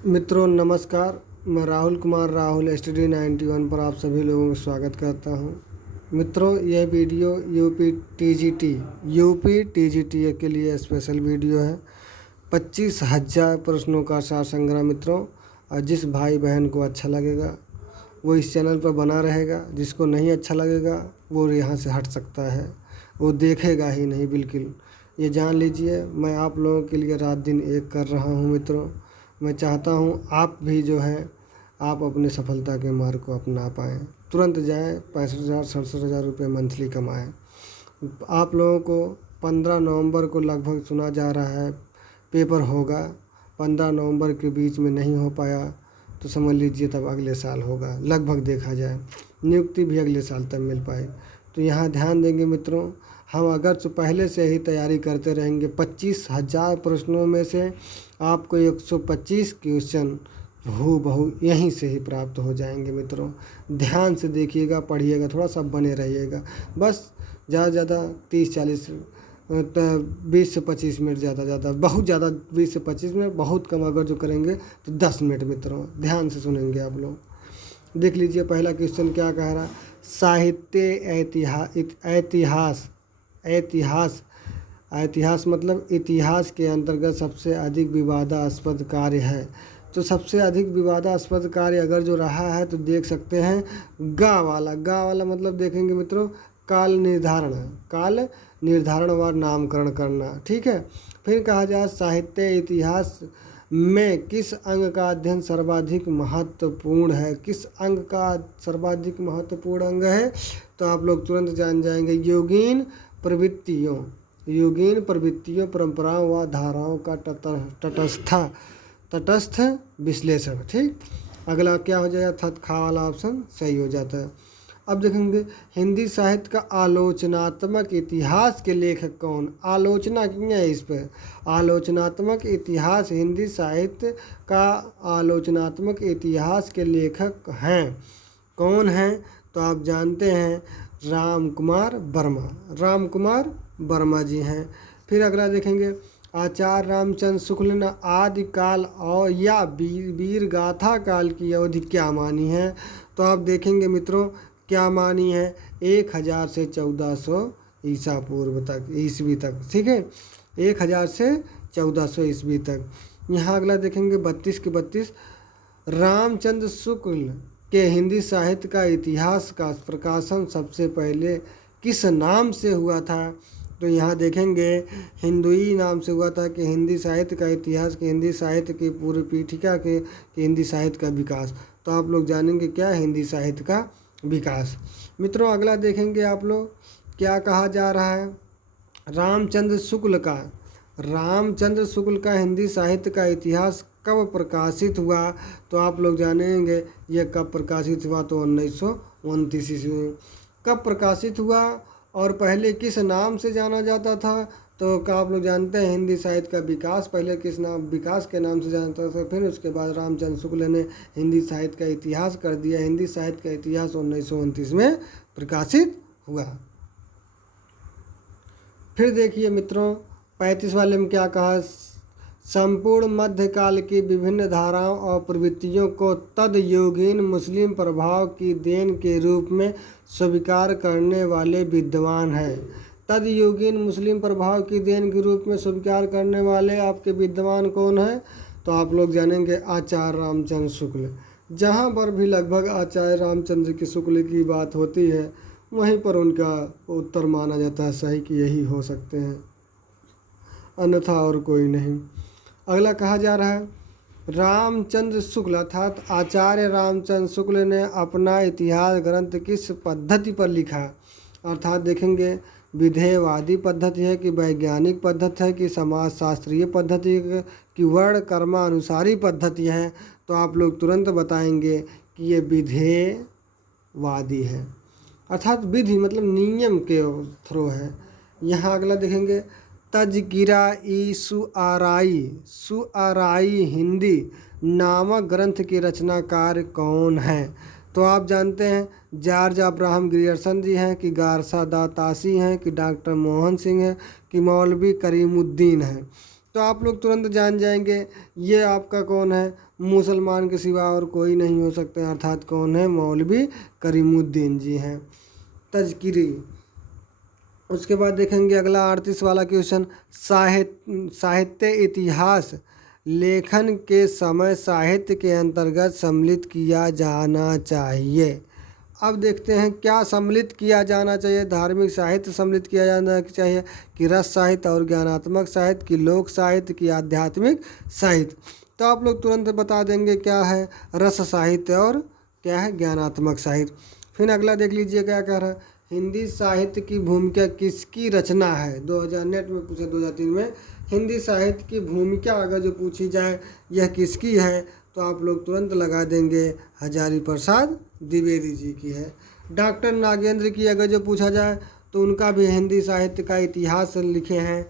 मित्रों नमस्कार। मैं राहुल कुमार राहुल स्टडी 91 पर आप सभी लोगों का स्वागत करता हूं। मित्रों यह वीडियो यूपी टीजीटी के लिए स्पेशल वीडियो है। 25,000 प्रश्नों का सार संग्रह। मित्रों और जिस भाई बहन को अच्छा लगेगा वो इस चैनल पर बना रहेगा, जिसको नहीं अच्छा लगेगा वो यहाँ से हट सकता है, वो देखेगा ही नहीं। बिल्कुल ये जान लीजिए, मैं आप लोगों के लिए रात दिन एक कर रहा हूँ। मित्रों मैं चाहता हूँ आप भी जो है आप अपने सफलता के मार्ग को अपना पाएँ, तुरंत जाएँ 65,000 67,000 रुपये मंथली कमाएँ। आप लोगों को 15 नवंबर को लगभग सुना जा रहा है पेपर होगा। 15 नवंबर के बीच में नहीं हो पाया तो समझ लीजिए तब अगले साल होगा। लगभग देखा जाए नियुक्ति भी अगले साल तक मिल पाए। तो यहाँ ध्यान देंगे मित्रों, हम अगर तो पहले से ही तैयारी करते रहेंगे 25,000 प्रश्नों में से आपको 125 क्वेश्चन हूबहू यहीं से ही प्राप्त हो जाएंगे। मित्रों ध्यान से देखिएगा, पढ़िएगा, थोड़ा सा बने रहिएगा। बस ज़्यादा ज़्यादा 30-40 20 से 25 मिनट, ज़्यादा बहुत ज़्यादा 20 से 25 मिनट, बहुत कम अगर जो करेंगे तो 10 मिनट। मित्रों ध्यान से सुनेंगे आप लोग। देख लीजिए पहला क्वेश्चन क्या कह रहा है। साहित्य इतिहास मतलब इतिहास के अंतर्गत सबसे अधिक विवादास्पद कार्य है। तो सबसे अधिक विवादास्पद कार्य अगर जो रहा है तो देख सकते हैं गा वाला मतलब देखेंगे मित्रों काल निर्धारण व नामकरण करना। ठीक है। फिर कहा जाए साहित्य इतिहास में किस अंग का अध्ययन सर्वाधिक महत्वपूर्ण है। किस अंग का सर्वाधिक महत्वपूर्ण अंग है तो आप लोग तुरंत जान जाएंगे। योगीन प्रवृत्तियों परंपराओं व धाराओं का तटस्थ विश्लेषण। ठीक। अगला क्या हो जाएगा, खा वाला ऑप्शन सही हो जाता है। अब देखेंगे हिंदी साहित्य का आलोचनात्मक इतिहास के लेखक कौन। आलोचना की है इस पर। आलोचनात्मक इतिहास, हिंदी साहित्य का आलोचनात्मक इतिहास के लेखक हैं कौन हैं तो आप जानते हैं राम कुमार वर्मा जी हैं। फिर अगला देखेंगे आचार्य रामचंद्र शुक्ल ने आदिकाल और या वीर गाथा काल की अवधि क्या मानी है तो आप देखेंगे मित्रों क्या मानी है 1000 से 1400 ईसा पूर्व तक, ईस्वी तक। ठीक है, 1000 से 1400 ईस्वी तक। यहाँ अगला देखेंगे 32 के 32 रामचंद्र शुक्ल के हिंदी साहित्य का इतिहास का प्रकाशन सबसे पहले किस नाम से हुआ था तो यहाँ देखेंगे हिंदुई नाम से हुआ था कि हिंदी साहित्य का इतिहास के हिंदी साहित्य की पूर्व पीठिका के हिंदी साहित्य का विकास। तो आप लोग जानेंगे क्या हिंदी साहित्य का विकास। मित्रों अगला देखेंगे आप लोग क्या कहा जा रहा है रामचंद्र शुक्ल का हिंदी साहित्य का इतिहास कब प्रकाशित हुआ तो आप लोग जानेंगे यह कब प्रकाशित हुआ तो 1929 ईस्वी में। कब प्रकाशित हुआ और पहले किस नाम से जाना जाता था तो क्या आप लोग जानते हैं हिंदी साहित्य का विकास पहले किस नाम विकास के नाम से जानता था। फिर उसके बाद रामचंद्र शुक्ल ने हिंदी साहित्य का इतिहास कर दिया। हिंदी साहित्य का इतिहास 1929 में प्रकाशित हुआ। फिर देखिए मित्रों 35 वाले में क्या कहा संपूर्ण मध्यकाल की विभिन्न धाराओं और प्रवृत्तियों को तदयोगीन मुस्लिम प्रभाव की देन के रूप में स्वीकार करने वाले विद्वान हैं। तदयोगीन मुस्लिम प्रभाव की देन के रूप में स्वीकार करने वाले आपके विद्वान कौन हैं तो आप लोग जानेंगे आचार्य रामचंद्र शुक्ल। जहाँ पर भी लगभग आचार्य रामचंद्र की शुक्ल की बात होती है वहीं पर उनका उत्तर माना जाता है सही कि यही हो सकते हैं, अन्यथा और कोई नहीं। अगला कहा जा रहा है रामचंद्र शुक्ल अर्थात आचार्य रामचंद्र शुक्ल ने अपना इतिहास ग्रंथ किस पद्धति पर लिखा। अर्थात देखेंगे विधेयवादी पद्धति है कि वैज्ञानिक पद्धति है कि समाजशास्त्रीय पद्धति कि वर्ण कर्मानुसारी पद्धति है तो आप लोग तुरंत बताएंगे कि ये विधेयवादी है। अर्थात विधि मतलब नियम के थ्रू है। यहाँ अगला देखेंगे तज़किरा ई सुआराई हिंदी नामक ग्रंथ की रचनाकार कौन है तो आप जानते हैं जॉर्ज अब्राहम ग्रियर्सन जी हैं कि गारसा दा तासी हैं कि डॉक्टर मोहन सिंह हैं कि मौलवी करीमुद्दीन हैं। तो आप लोग तुरंत जान जाएंगे ये आपका कौन है, मुसलमान के सिवा और कोई नहीं हो सकते, अर्थात कौन है, मौलवी करीमुद्दीन जी हैं। तज़किरी। उसके बाद देखेंगे अगला 38 वाला क्वेश्चन, साहित्य इतिहास लेखन के समय साहित्य के अंतर्गत सम्मिलित किया जाना चाहिए। अब देखते हैं क्या सम्मिलित किया जाना चाहिए। धार्मिक साहित्य सम्मिलित किया जाना चाहिए कि रस साहित्य और ज्ञानात्मक साहित्य की लोक साहित्य की आध्यात्मिक साहित्य। तो आप लोग तुरंत बता देंगे क्या है, रस साहित्य और क्या है, ज्ञानात्मक साहित्य। फिर अगला देख लीजिए क्या कह रहा है, हिंदी साहित्य की भूमिका किसकी रचना है। 2000 नेट में पूछा 2003 में, हिंदी साहित्य की भूमिका अगर जो पूछी जाए यह किसकी है, तो आप लोग तुरंत लगा देंगे हजारी प्रसाद द्विवेदी जी की है। डॉक्टर नागेंद्र की अगर जो पूछा जाए तो उनका भी हिंदी साहित्य का इतिहास लिखे हैं।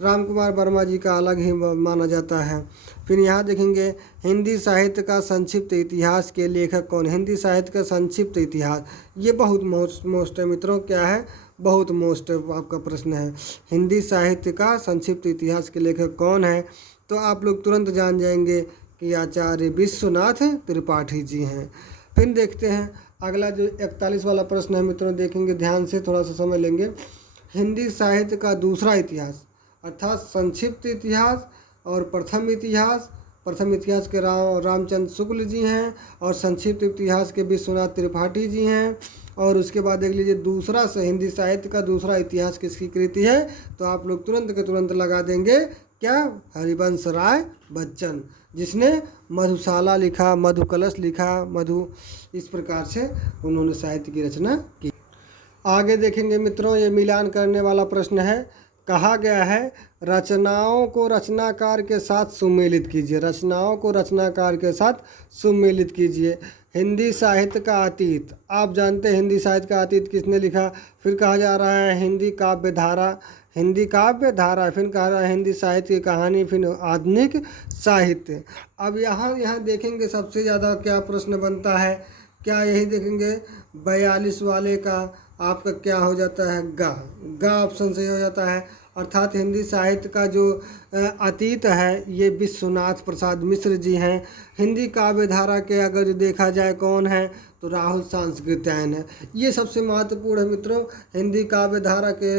राम कुमार वर्मा जी का अलग ही माना जाता है। फिर यहाँ देखेंगे हिंदी साहित्य का संक्षिप्त इतिहास के लेखक कौन। हिंदी साहित्य का संक्षिप्त इतिहास, ये बहुत मोस्ट है मित्रों, क्या है, बहुत मोस्ट आपका प्रश्न है। हिंदी साहित्य का संक्षिप्त इतिहास के लेखक कौन है, तो आप लोग तुरंत जान जाएंगे कि आचार्य विश्वनाथ त्रिपाठी जी हैं। फिर देखते हैं अगला जो 41 वाला प्रश्न है मित्रों, देखेंगे ध्यान से, थोड़ा सा समझ लेंगे। हिंदी साहित्य का दूसरा इतिहास, अर्थात संक्षिप्त इतिहास और प्रथम इतिहास। प्रथम इतिहास के रामचंद्र शुक्ल जी हैं और संक्षिप्त इतिहास के विश्वनाथ त्रिपाठी जी हैं। और उसके बाद देख लीजिए दूसरा से हिंदी साहित्य का दूसरा इतिहास किसकी कृति है, तो आप लोग तुरंत के तुरंत लगा देंगे क्या, हरिवंश राय बच्चन, जिसने मधुशाला लिखा, मधु कलश लिखा, मधु, इस प्रकार से उन्होंने साहित्य की रचना की। आगे देखेंगे मित्रों, ये मिलान करने वाला प्रश्न है। कहा गया है रचनाओं को रचनाकार के साथ सुमेलित कीजिए। रचनाओं को रचनाकार के साथ सुमेलित कीजिए। हिंदी साहित्य का अतीत, आप जानते हैं हिंदी साहित्य का अतीत किसने लिखा। फिर कहा जा रहा है हिंदी काव्य धारा, हिंदी काव्य धारा, फिर कहा रहा है हिंदी साहित्य की कहानी, फिर आधुनिक साहित्य। अब यहाँ देखेंगे सबसे ज़्यादा क्या प्रश्न बनता है, क्या यही देखेंगे 42 वाले का आपका क्या हो जाता है, गा ऑप्शन सही हो जाता है। अर्थात हिंदी साहित्य का जो अतीत है ये विश्वनाथ प्रसाद मिश्र जी हैं। हिंदी काव्य धारा के अगर देखा जाए कौन है, तो राहुल सांस्कृत्यायन है। ये सबसे महत्वपूर्ण है मित्रों, हिंदी काव्य धारा के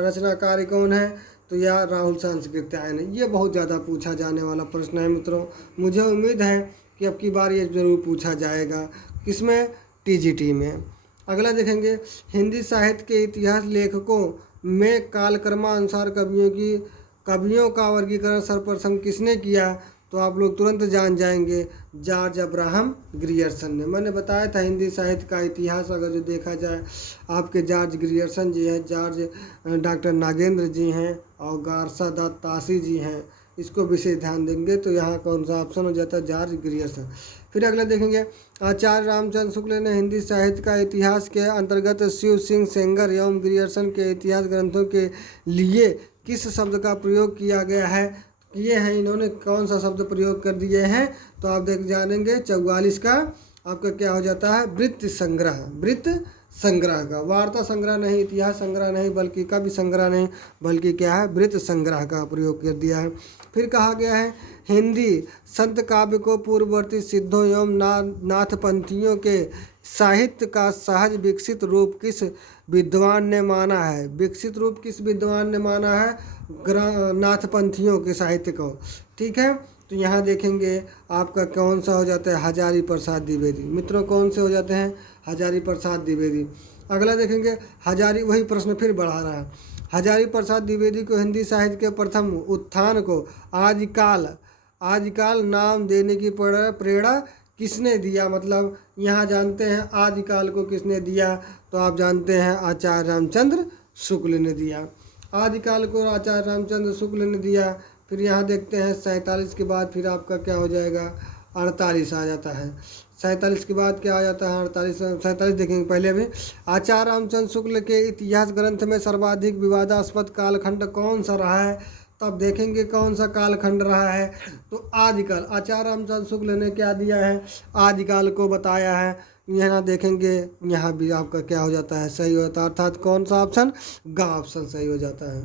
रचनाकार कौन है, तो यह राहुल सांस्कृत्यायन है। ये बहुत ज़्यादा पूछा जाने वाला प्रश्न है मित्रों। मुझे उम्मीद है कि अब की बार ये ज़रूर पूछा जाएगा, किसमें, टीजीटी में। अगला देखेंगे हिंदी साहित्य के इतिहास लेखकों में कालक्रमानुसार कवियों का वर्गीकरण सर्वप्रथम किसने किया, तो आप लोग तुरंत जान जाएंगे, जॉर्ज अब्राहम ग्रियर्सन ने। मैंने बताया था हिंदी साहित्य का इतिहास अगर जो देखा जाए आपके जॉर्ज ग्रियर्सन जी हैं, डॉक्टर नागेंद्र जी हैं और गारसा दत्त तासी जी हैं। इसको विशेष ध्यान देंगे तो यहाँ कौन सा ऑप्शन हो जाता है, जॉर्ज ग्रियर्सन। फिर अगला देखेंगे आचार्य रामचंद्र शुक्ल ने हिंदी साहित्य का इतिहास के अंतर्गत शिव सिंह सेंगर एवं ग्रियर्सन के इतिहास ग्रंथों के लिए किस शब्द का प्रयोग किया गया है, किए हैं, इन्होंने कौन सा शब्द प्रयोग कर दिए हैं, तो आप देख जानेंगे 44 का आपका क्या हो जाता है, वृत्त संग्रह का। वार्ता संग्रह नहीं, इतिहास संग्रह नहीं, बल्कि कवि संग्रह नहीं, बल्कि क्या है, वृत्त संग्रह का प्रयोग कर दिया है। फिर कहा गया है हिंदी संत काव्य को पूर्ववर्ती सिद्धों एवं नाथपंथियों के साहित्य का सहज विकसित रूप किस विद्वान ने माना है। विकसित रूप किस विद्वान ने माना है, नाथपंथियों के साहित्य को। ठीक है, तो यहाँ देखेंगे आपका कौन सा हो जाता है, हजारी प्रसाद द्विवेदी। मित्रों कौन से हो जाते हैं, हजारी प्रसाद द्विवेदी। अगला देखेंगे वही प्रश्न फिर बढ़ा रहा है। हजारी प्रसाद द्विवेदी को हिंदी साहित्य के प्रथम उत्थान को आदिकाल नाम देने की प्रेरणा किसने दिया। मतलब यहाँ जानते हैं आदिकाल को किसने दिया, तो आप जानते हैं आचार्य रामचंद्र शुक्ल ने दिया। आदिकाल को आचार्य रामचंद्र शुक्ल ने दिया। फिर यहाँ देखते हैं 47 के बाद फिर आपका क्या हो जाएगा, 48 आ जाता है। 47 के बाद क्या आ जाता है, 47 देखेंगे पहले भी। आचार्य रामचंद्र शुक्ल के इतिहास ग्रंथ में सर्वाधिक विवादास्पद कालखंड कौन सा रहा है, तब देखेंगे कौन सा कालखंड रहा है, तो आदिकाल। आचार्य रामचंद्र शुक्ल ने क्या दिया है, आदिकाल को बताया है। यहाँ देखेंगे, यहाँ भी आपका क्या हो जाता है, सही होता है, अर्थात कौन सा ऑप्शन, गा ऑप्शन सही हो जाता है।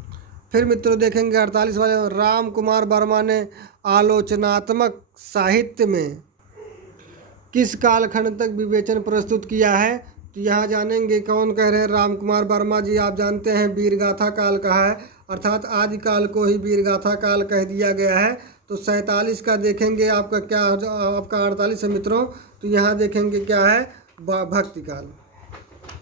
फिर मित्रों देखेंगे 48 वाले में, राम कुमार वर्मा ने आलोचनात्मक साहित्य में किस कालखंड तक विवेचन प्रस्तुत किया है। तो यहाँ जानेंगे कौन कह रहे हैं, राम कुमार वर्मा जी। आप जानते हैं वीरगाथा काल कहा है, अर्थात आदिकाल को ही वीरगाथा काल कह दिया गया है। तो 47 का देखेंगे आपका क्या, आपका 48 है मित्रों। तो यहाँ देखेंगे क्या है, भक्ति काल।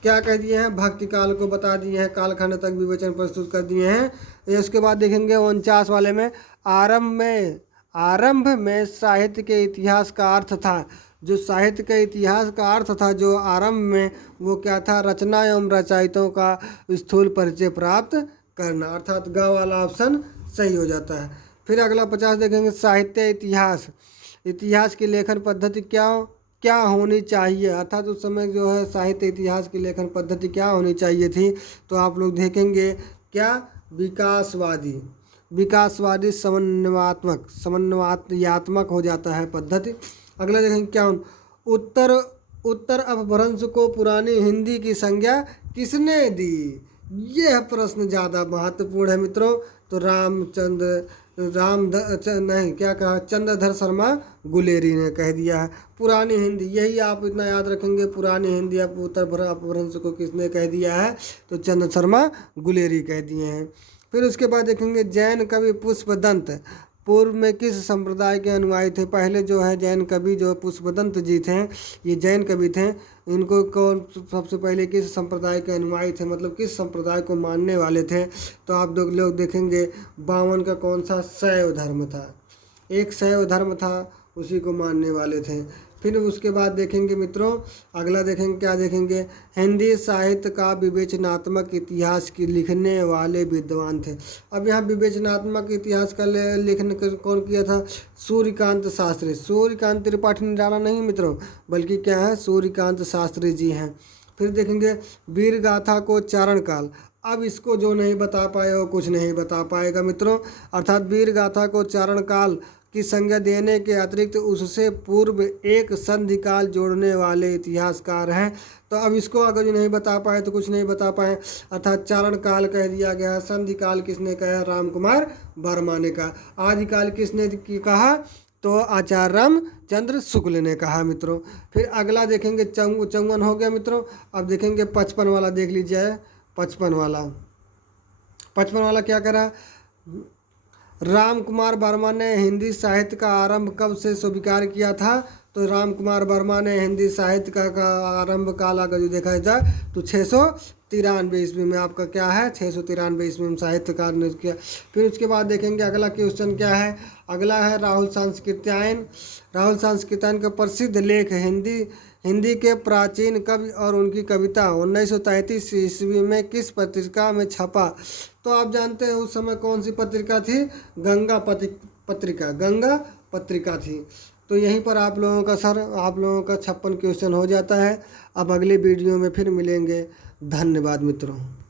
क्या कह दिए हैं, भक्ति काल को बता दिए हैं, कालखंड तक विवेचन प्रस्तुत कर दिए हैं। इसके बाद देखेंगे 49 वाले में, आरंभ में साहित्य के इतिहास का अर्थ था। जो साहित्य के इतिहास का अर्थ था, जो आरंभ में, वो क्या था, रचना एवं रचयितों का स्थूल परिचय प्राप्त करना, अर्थात ग वाला ऑप्शन सही हो जाता है। फिर अगला 50 देखेंगे, साहित्य इतिहास की लेखन पद्धति क्या होनी चाहिए, अर्थात उस समय जो है साहित्य इतिहास की लेखन पद्धति क्या होनी चाहिए थी। तो आप लोग देखेंगे क्या, विकासवादी समन्वयात्मक हो जाता है पद्धति। अगला देखेंगे क्या, उत्तर अपभ्रंश को पुरानी हिंदी की संज्ञा किसने दी। यह प्रश्न ज़्यादा महत्वपूर्ण है मित्रों। तो चंद्रधर शर्मा गुलेरी ने कह दिया है पुरानी हिंदी। यही आप इतना याद रखेंगे, पुरानी हिंदी उत्तर अपभ्रंश को किसने कह दिया है। तो चंद्र शर्मा गुलेरी कह दिए हैं। फिर उसके बाद देखेंगे, जैन कवि पुष्पदंत पूर्व में किस संप्रदाय के अनुयायी थे। पहले जो है जैन कवि जो पुष्पदंत जी थे, ये जैन कवि थे। इनको कौन सबसे पहले किस संप्रदाय के अनुयायी थे, मतलब किस संप्रदाय को मानने वाले थे। तो आप लोग देखेंगे 52 का कौन सा, शैव धर्म था। एक शैव धर्म था, उसी को मानने वाले थे। फिर उसके बाद देखेंगे मित्रों, अगला देखेंगे क्या देखेंगे, हिंदी साहित्य का विवेचनात्मक इतिहास की लिखने वाले विद्वान थे। अब यहाँ विवेचनात्मक इतिहास का लेखन कौन किया था, सूर्यकांत शास्त्री। सूर्यकांत त्रिपाठी निराला नहीं मित्रों, बल्कि क्या है, सूर्यकांत शास्त्री जी हैं। फिर देखेंगे वीरगाथा को चारण काल। अब इसको जो नहीं बता पाए वो कुछ नहीं बता पाएगा मित्रों, अर्थात वीरगाथा को चारण काल की संज्ञा देने के अतिरिक्त उससे पूर्व एक संधि काल जोड़ने वाले इतिहासकार हैं। तो अब इसको अगर ये नहीं बता पाए तो कुछ नहीं बता पाए, अर्थात चारण काल कह दिया गया है। संधि काल किसने कहा, राम कुमार वर्मा ने कहा। आदिकाल किसने कहा, तो आचार्य रामचंद्र शुक्ल ने कहा मित्रों। फिर अगला देखेंगे 54 हो गया मित्रों। अब देखेंगे 55 वाला देख लीजिए। 55 वाला क्या करा, राम कुमार वर्मा ने हिंदी साहित्य का आरंभ कब से स्वीकार किया था। तो राम कुमार वर्मा ने हिंदी साहित्य का आरंभ काल अगर जो देखा जाए तो 693 ईस्वी में, आपका क्या है, 693 ईस्वी में साहित्य का निर्माण किया। फिर उसके बाद देखेंगे अगला क्वेश्चन क्या है, अगला है राहुल सांस्कृत्यायन का प्रसिद्ध लेख हिंदी के प्राचीन कवि और उनकी कविता 1933 ईस्वी में किस पत्रिका में छपा। तो आप जानते हैं उस समय कौन सी पत्रिका थी, गंगा पत्रिका थी। तो यहीं पर आप लोगों का 56 क्वेश्चन हो जाता है। अब अगले वीडियो में फिर मिलेंगे। धन्यवाद मित्रों।